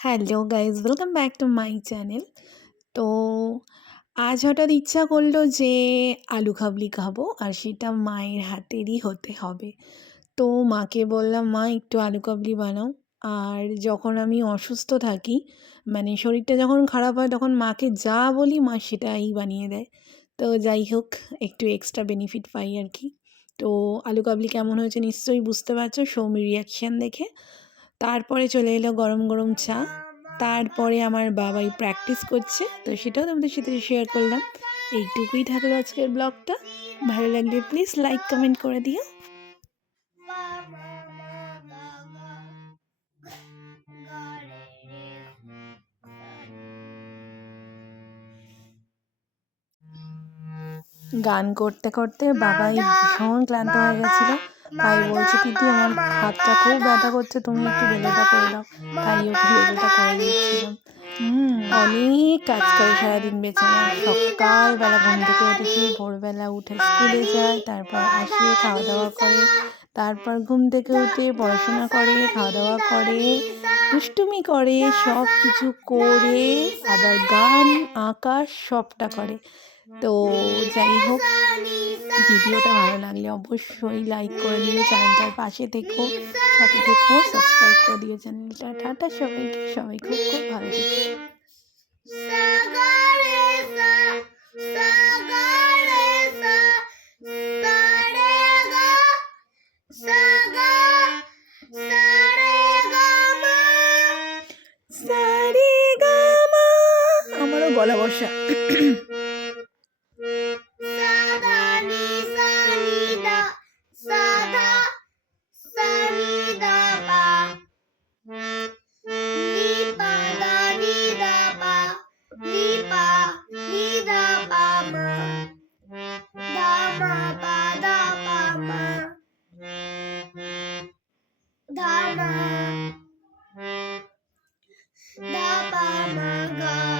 Hello guys welcome back to my channel. তো আজ হঠাৎ ইচ্ছা করল যে আলু কাবলি খাব আর সেটা মায়ের হাতেরই হতে হবে। তো মাকে বললাম, মা, একটু আলু কাবলি বানাও। আর যখন আমি অসুস্থ থাকি মানে শরীরটা যখন খারাপ হয়, তখন মাকে যা বলি মা সেটাই বানিয়ে দেয়। তো যাই হোক, একটু এক্সট্রা বেনিফিট পাই আর কি। তো আলু কাবলি কেমন হয়েছে নিশ্চয়ই বুঝতে পারছ সৌমির রিয়াকশান দেখে। তারপরে চলে এলো গরম গরম চা। তারপরে আমার বাবাই প্র্যাকটিস করছে, তো সেটাও তোমাদের সাথে শেয়ার করলাম। এইটুকুই থাকল আজকের ব্লগটা ভালো লাগলে প্লিজ লাইক কমেন্ট করে দিও। গান করতে করতে বাবাই ভীষণ ক্লান্ত হয়ে গেছিল। তাই বলছে কিন্তু আমার হাতটা খুব ব্যথা করছে, তুমি একটু বেলেটা করে দাও। তাই ওকে বেলেটা করে দিচ্ছিলাম। অনেক কাজ করে সারাদিন বেছে সকালবেলা ঘুম থেকে উঠেছি, ভোরবেলা উঠে স্কুলে যায় তারপর আসে, খাওয়া দাওয়া করে, তারপর ঘুম থেকে উঠে পড়াশোনা করে, খাওয়া দাওয়া করে দুষ্টুমি করে সব কিছু করে, আবার গান আঁকা সবটা করে। তো যাই হোক, ভিডিওটা ভালো লাগলে অবশ্যই লাইক করে দিও, চ্যানেলটার পাশে থেকো, সাথে থেকো সাবস্ক্রাইব করে দিও চ্যানেলটা। টাটা সবাইকে, সবাই খুব খুব ভালো থেকো। আমারও গলা বসা Dama. Da pa ma ga.